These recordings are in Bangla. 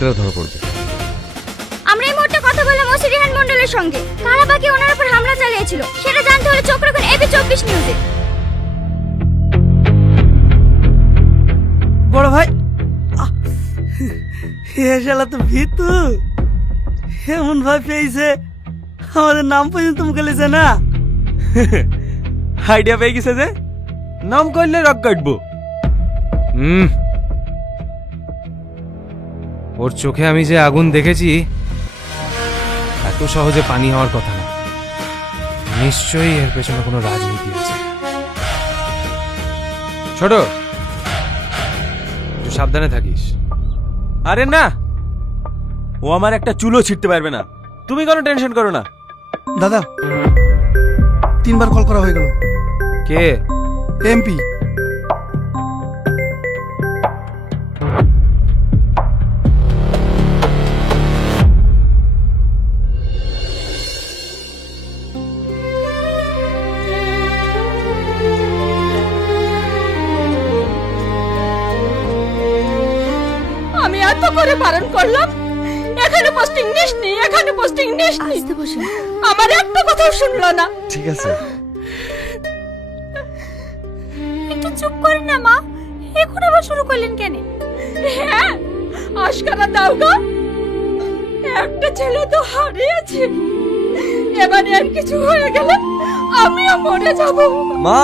ধরা পড়বে। আমরা এই মুহূর্তে কথা বললাম ওসি রিহান মণ্ডলের সঙ্গে। কারা বাকি ওনার উপর হামলা চালিয়েছিল সেটা জানতে হলে চোখ রাখুন এবি 24 নিউজে। বড় ভাই, এ শালা তো ভীতু, এমন ভাই পেয়েছে আমাদের নাম পর্যন্ত মুখে লেছে না। আইডিয়া পেয়ে গেছে যে নাম করলে রক কাটবো। ওর চোখে আমি যে আগুন দেখেছি এত সহজে পানি হওয়ার কথা না। নিশ্চয়ই এর পেছনে কোনো রাজনীতি আছে। ছোট, একটু সাবধানে থাকিস। আরে না, ও আমার একটা চুলো ছিটতে পারবে না, তুমি কোনো টেনশন করো না। দাদা 3বার কল করা হয়ে গেল। কে? এমপি। আমি এত করে বারণ করলাম, এখানে পোস্টিং নিসনি, এখানে পোস্টিং নিসনি। আসতে বসুন। আমার একটা কথাও শুনলো না। ঠিক আছে, একটু চুপ করেন না মা, এখন আবার শুরু করলেন কেন? হ্যাঁ, আশকারা দাও গো। একটা ছেলে তো হারিয়েছে, এবার এর কিছু হয়ে গেলে আমিও মরে যাব। মা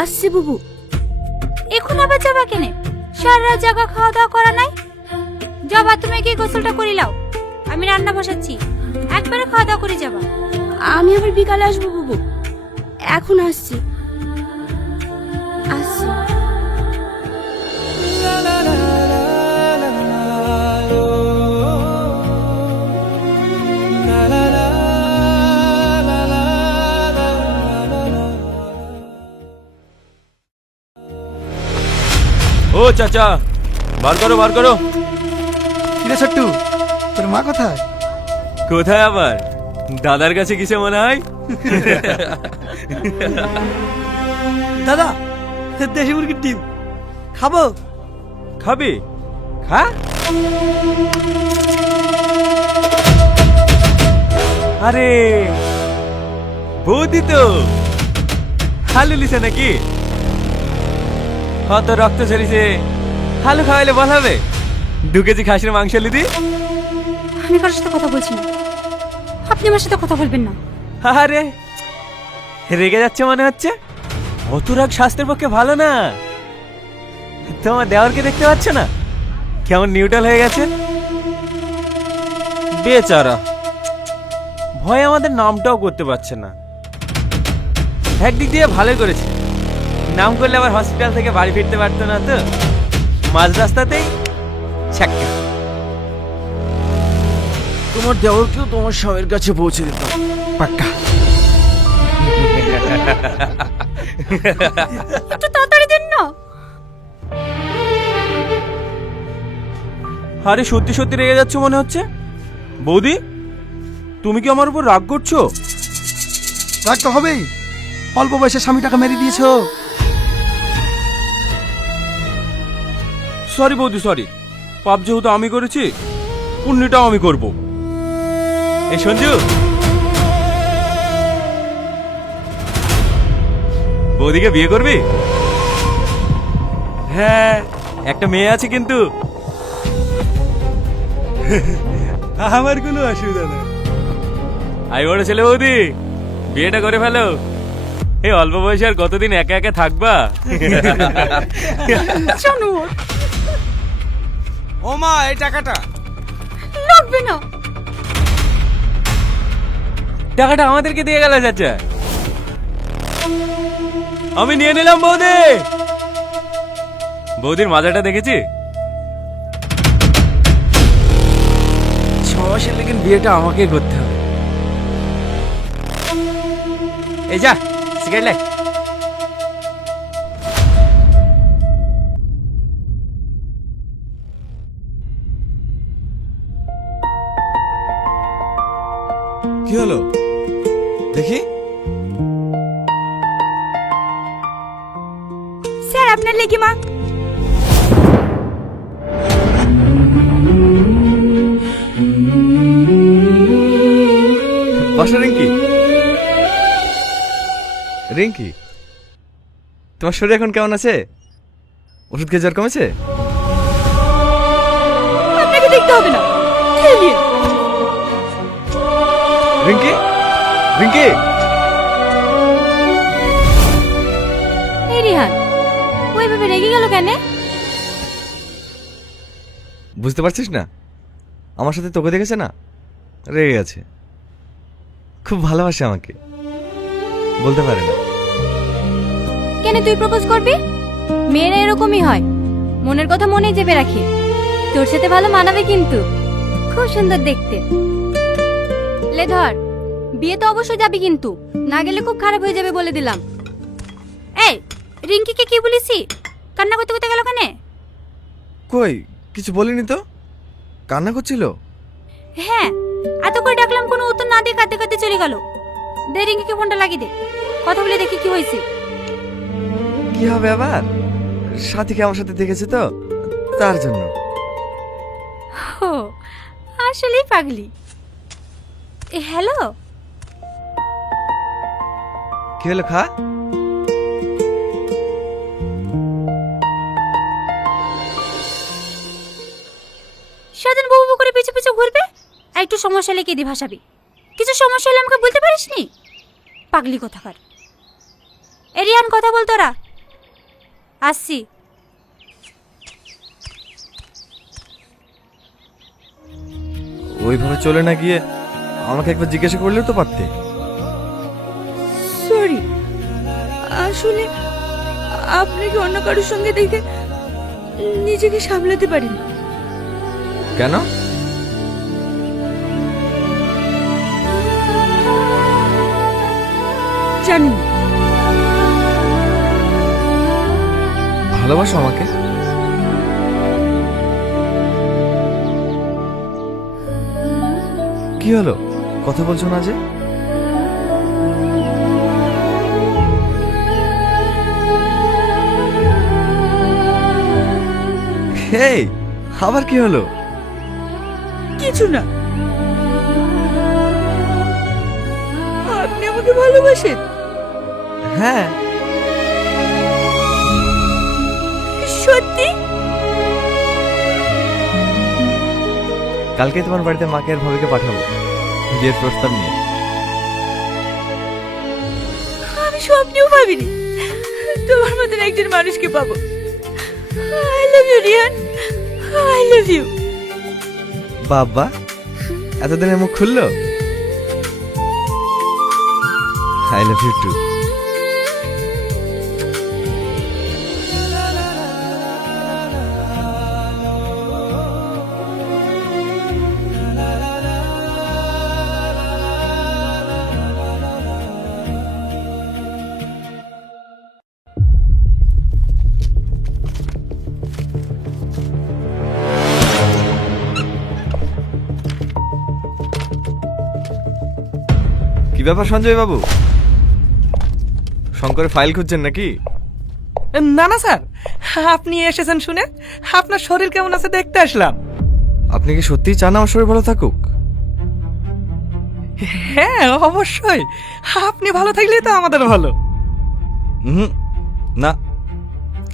আসছে বুবু। এখন আবার যাবা কেন? সারা জায়গা খাওয়া দাওয়া করা নাই? যাবা তুমি কি গোসলটা করে লাও, আমি রান্না বসাচ্ছি, একবারে খাওয়া দাওয়া করে যাবা। আমি আবার বিকালে আসবো বুবু, এখন আসছি। আসছি। ও চাচা, বার করো বার করো। কিরে ছোট্টু, তোর মা কোথায়? কোথায় আবার? দাদার কাছে কিসে মনে হয়। দাদা, দেশি মুরগির ডিম খাবো? খাবি? খা। আরে বৌদি তো হালু লিছে নাকি? কত রক্ত ঝরিছে, হালু খাওয়াইলে বল হবে? 2 কেজি খাসির মাংস লিদি। আমি কারোর সাথে কথা বলছি না, আপনি আমার সাথে কথা বলবেন না। আরে রেগে যাচ্ছে মনে হচ্ছে। অত রাগ স্বাস্থ্যের পক্ষে ভালো না। তোমার দেওয়ারকে দেখতে পাচ্ছ না কেমন নিউট্রাল হয়ে গেছে? বেচারা ভয় আমাদের নামটাও করতে পারছে না। একদিক দিয়ে ভালোই করেছে, নাম করলে আবার হসপিটাল থেকে বাড়ি ফিরতে পারতো না তো। মাঝ রাস্তাতেই ছ্যাক্কা। তোমার দেওরকেও তোমার স্বামীর কাছে পৌঁছে দিতাম পাক্কা। একটু তাড়াতাড়ি দেন না। আরে সত্যি সত্যি রেগে যাচ্ছ মনে হচ্ছে। বৌদি, তুমি কি আমার উপর রাগ করছো? রাগ তো হবেই, অল্প বয়সে স্বামীটাকে মেরে দিয়েছো। সরি বৌদি সরি, পাপ যেহেতু আমি করেছি পুণ্যটাও আমি করব। এই সঞ্জু, বৌদিকে বিয়ে করবি? হ্যাঁ, একটা মেয়ে আছে কিন্তু। আমার কোনো অসুবিধা নেই। আই বড় ছেলে বৌদি, বিয়েটা করে ফেলো। এই অল্প বয়সে আর কতদিন একা একা থাকবা? শোনো, ও মা, এই টাকাটা। লাগবে না। টাকাটা আমাদেরকে দিয়ে গেল চাচা। আমি নিয়ে নিলাম বৌদি। বৌদির মাজাটা দেখেছি? 6 মাসের লেকিন বিয়েটা আমাকে করতে হবে। এই যা সিগারেট লাই। কি হলো দেখি? আর আপনার লেগি মা। বাসা রিঙ্কি, রিঙ্কি তোমার শরীর এখন কেমন আছে? ওষুধ খেয়ে জ্বর কমেছে? আপনাকে দেখতে হবে না, খেয়ে নিন। রিঙ্কি, রিঙ্কি, এই রিহান, ওইভাবে রেগে গেল কেন? বুঝতে পারছিস না? আমার সাথে তোকে দেখেছে না, রেগে গেছে। খুব ভালোবাসে আমাকে, বলতে পারে না। কেন তুই প্রপোজ করবি? মেয়েরা এরকমই হয়, মনের কথা মনেই চেপে রাখে। তোর সাথে ভালো মানাবে কিন্তু, খুব সুন্দর দেখতে। লে ধর, বিয়ে তো অবশ্যই যাবি কিন্তু, না গেলে খুব খারাপ হয়ে যাবে বলে দিলাম। এই রিঙ্কিকে কি বলিসি? কান্না করতে করতে গেল কেন? কই কিছু বলিনি তো, কান্না করছিল। হ্যাঁ, এত করে ডাকলাম কোনো উত্তর না দিয়ে কাঁদতে কাঁদতে চলে গেল। দে রিঙ্কিকে ফোনটা লাগিয়ে দে, কথা বলে দেখি কি হয়েছে। কি হবে আবার? সাথীকে আমার সাথে দেখেছে তো, তার জন্য। ও আসলেই পাগলি। হ্যালো, কি হলো খা? সারাদিন বউ বউ করে পিছু পিছু ঘুরবে, আর একটু সমস্যা হলে কেঁদে ভাসাবি। কিছু সমস্যা হলে আমাকে বলতে পারিস নি? পাগলি কোথাকার। এরিয়ান কথা বল তোরা, আসছি। ওইভাবে চলে না গিয়ে আমাকে একবার জিজ্ঞাসা করলেও তো পারতে। সরি, আসলে আপনাকে অন্য কারোর সঙ্গে দেখে নিজেকে সামলাতে পারিনি। কেন? জানি না। ভালোবাসো আমাকে? কি হলো, কথা বলছো না যে? হেই, আবার কি হলো? কিছু না। আপনি আমাকে ভালোবাসেন? হ্যাঁ। সত্যি? কালকে তোমার বাড়িতে মাকে আর ভাবিকে পাঠাবো বিয়ের প্রস্তাব নিয়ে। আমি স্বপ্নেও ভাবিনি তোমার মতন একজন মানুষকে পাবো। I love you Rian, I love you. বাবা, এতদিনে মুখ খুললো। I love you too. কি ব্যাপার সঞ্জয় বাবু, শঙ্করের ফাইল খুঁজছেন নাকি? না না স্যার, আপনি এসেছেন শুনে আপনার শরীর কেমন আছে দেখতে আসলাম। আপনি কি সত্যিই চান আমার শরীর ভালো থাকুক? হ্যাঁ অবশ্যই, আপনি ভালো থাকলেই তো আমাদের ভালো। না,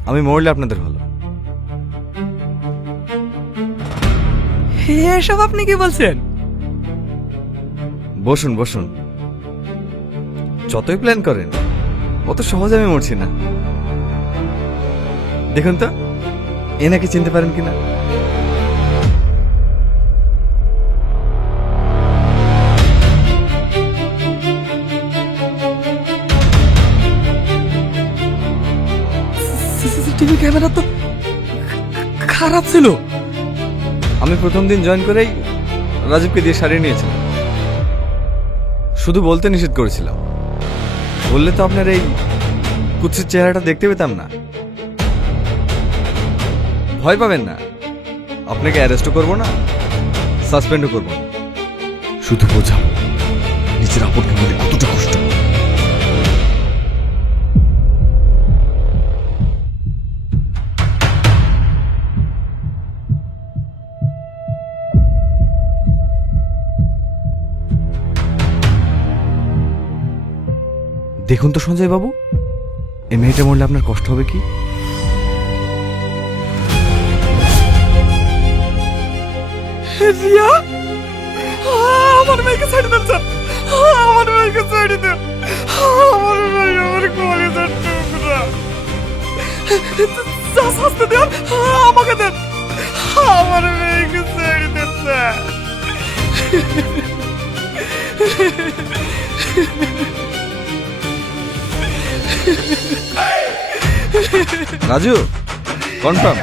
আমি মরলে আপনাদের ভালো। এসব আপনি কি বলছেন? বসুন বসুন, যতই প্ল্যান করেন অত সহজে আমি মরছি না। দেখুন তো এনাকে চিনতে পারেন কিনা। সিসিটিভি ক্যামেরা তো খারাপ ছিল। আমি প্রথম দিন জয়েন করেই রাজীবকে দিয়ে সারিয়ে নিয়েছিলাম। শুধু বলতে নিষেধ করেছিলাম, বললে তো আপনার এই কুৎসিত চেহারাটা দেখতে পেতাম না। ভয় পাবেন না, আপনাকে অ্যারেস্টও করবো না, সাসপেন্ডও করবো না। শুধু বোঝাবো নিজের আপনকে বলে কতটা কষ্ট। দেখুন তো সঞ্জয় বাবু, এই মেয়েটা মরলে আপনার কষ্ট হবে কি? রিয়া, আমার মেয়েকে ছেড়ে দেন স্যার, আমার মেয়েকে ছেড়ে দেন, আমার মেয়ে আমার কলেজের টুকরা, যা শাস্তি দেন আমাকে দেন, আমার মেয়েকে ছেড়ে দেন স্যার। রাজু, কনফার্ম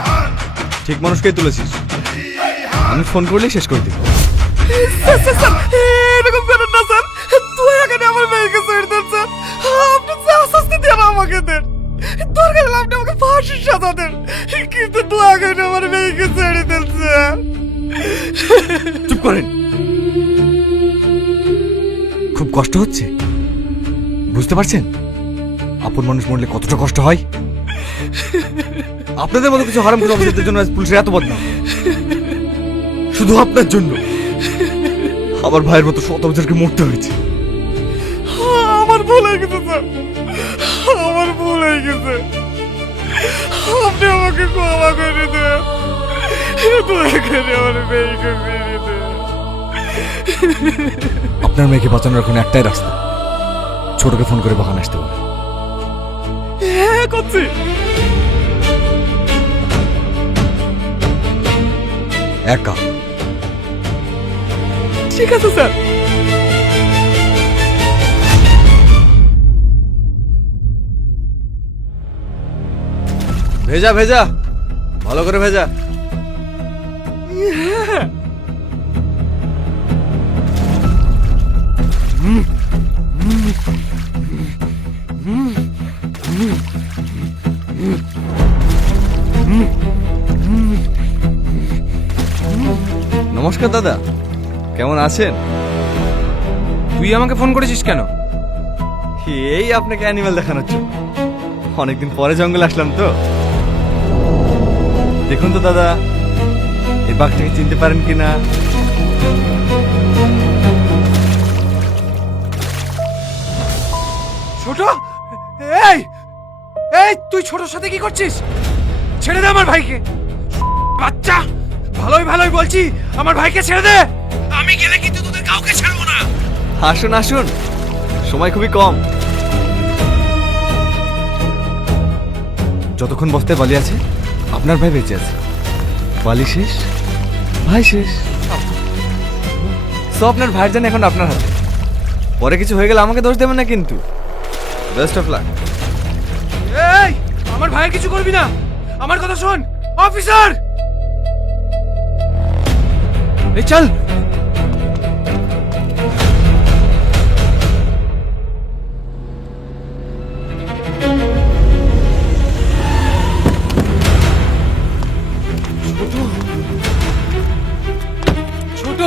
ঠিক মানুষকেই তুলেছিস। আমি ফোন করলেই শেষ করে দিই। স্যার এরকম করেন না স্যার, দয়া করে আমার মেয়েকে ছেড়ে দেন স্যার, আপনি যা শাস্তি দেন আমাকে দেন, দরকার হলে আপনি আমাকে ফাঁসির সাজা দেন, কিন্তু দয়া করে আমার মেয়েকে ছেড়ে দেন স্যার। চুপ করেন। খুব কষ্ট হচ্ছে, বুঝতে পারছেন আপন মানুষ মরলে কতটা কষ্ট হয়? আপনাদের মতো কিছু হারাম করে অফিসারদের জন্য আজ পুলিশের এত বদনাম, শুধু আপনার জন্য আমার ভাইয়ের মতো শত অফিসারকে মরতে হয়েছে। আমার ভুল হয়ে গেছে স্যার, আমার ভুল হয়ে গেছে, আপনি আমাকে ক্ষমা করে দেন, দয়া করে আমার মেয়েকে ফিরিয়ে দেন। আপনার মেয়েকে বাঁচানোর এখন একটাই রাস্তা, ছোটকে ফোন করে বাগান আসতে হবে। হ্যাঁ করছি। একা ঠিক আছে স্যার। ভেজা ভেজা, ভালো করে ভেজা। নমস্কার দাদা, কেমন আছেন? তুই আমাকে ফোন করেছিস কেন? এই আপনাকে অ্যানিমেল দেখানোর জন্য, অনেকদিন পরে জঙ্গলে আসলাম তো। দেখুন তো দাদা, এই বাঘটাকে চিনতে পারেন কিনা? ছোট, এই এই তুই ছোটর সাথে কি করছিস? ছেড়ে দে আমার ভাইকে, বাচ্চা। ভালোই ভালোই বলছি, আমার ভাইকে ছেড়ে দে। আমি গেলে কিন্তু তোদের কাউকে ছাড়বো না। আসুন আসুন, সময় খুবই কম। যতক্ষণ বস্তায় বালি আছে আপনার ভাই বেঁচে আছে, বালি শেষ ভাই শেষ। সব আপনার ভাইয়ের জানে এখন আপনার হাতে, পরে কিছু হয়ে গেলে আমাকে দোষ দেবেন না কিন্তু। Best of luck. এই আমার ভাইয়ের কিছু করবি না, আমার কথা শোন অফিসার। এই চল। ছোট, ছোট,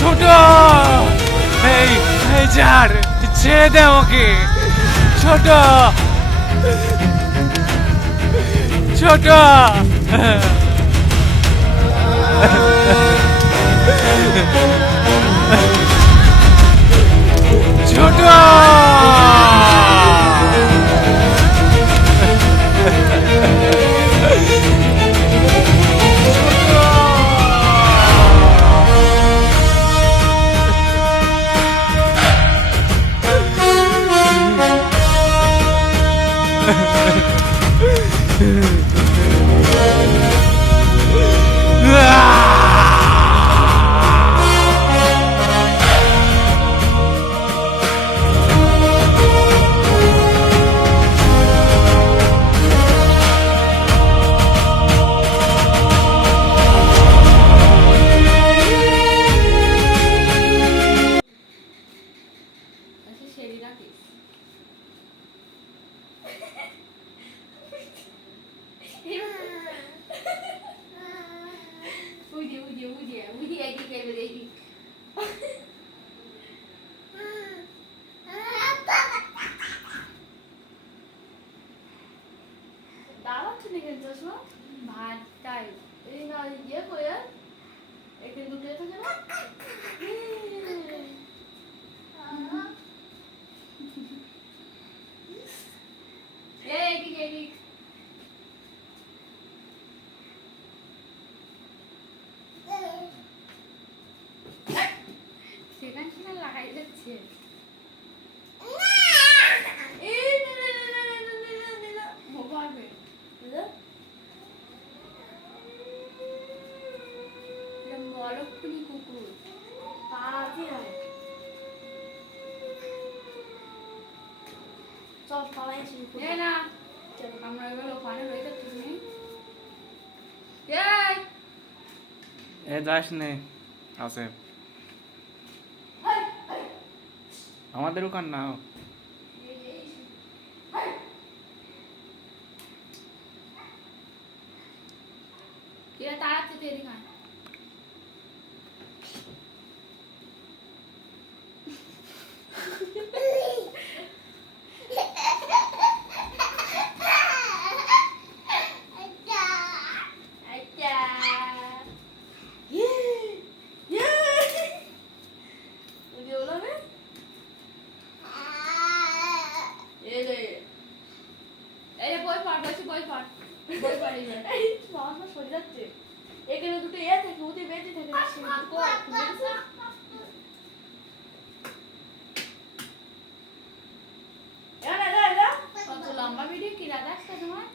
ছোট, এই এই ছাড়, ছেড়ে দে আমাকে ছোট, ছোট। ছোট, তাই এই না ইয়ে করে এখানে দুটো থাকে না এই কি সেখান সেখানে লাগাই যাচ্ছে এই না ভগবানে মলকুনি কুকুর পাড়াতে হয় সব পাড়াইছি না আমরা এবার ওখানে রয়েছে তুমি এ যাস নে আছে আমাদের ওখান না কিরা তাড়াতে দেরি হয় এখানে দুটো এ থাকে ওদের বেঁচে থাকে কত লম্বা ভিডিও কি রাখা তোমার